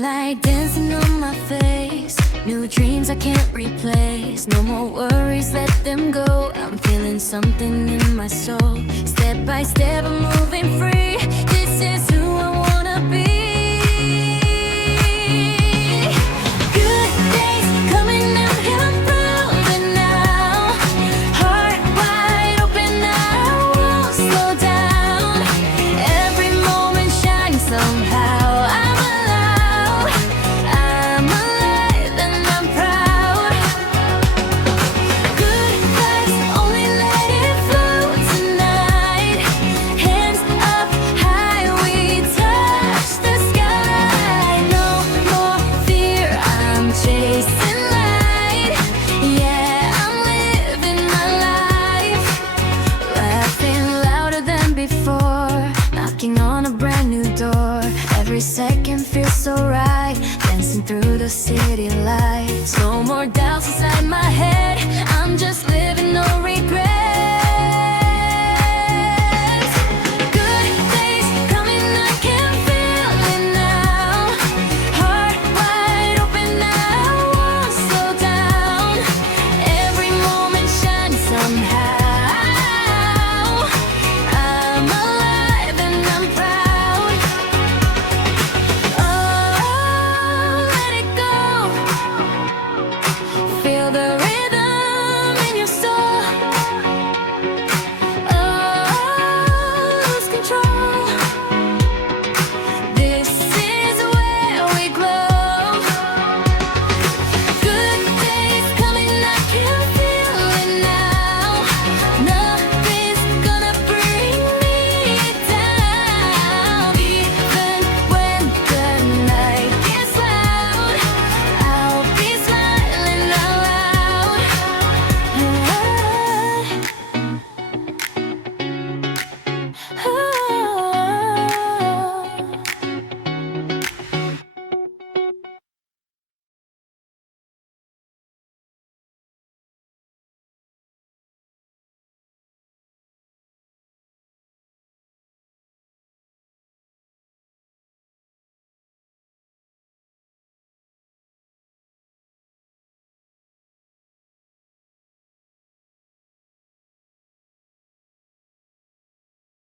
Sunlight dancing on my face, new dreams I can't replace. No more worries, let them go. I'm feeling something in my soul. Step by step I'm moving free. This is who I wanna be. Good days coming, I'm feeling proud now. Heart wide open, I won't slow down. Every moment shines somehow. Every second feels so right, dancing through the city lights. No more doubts inside my head, I'm just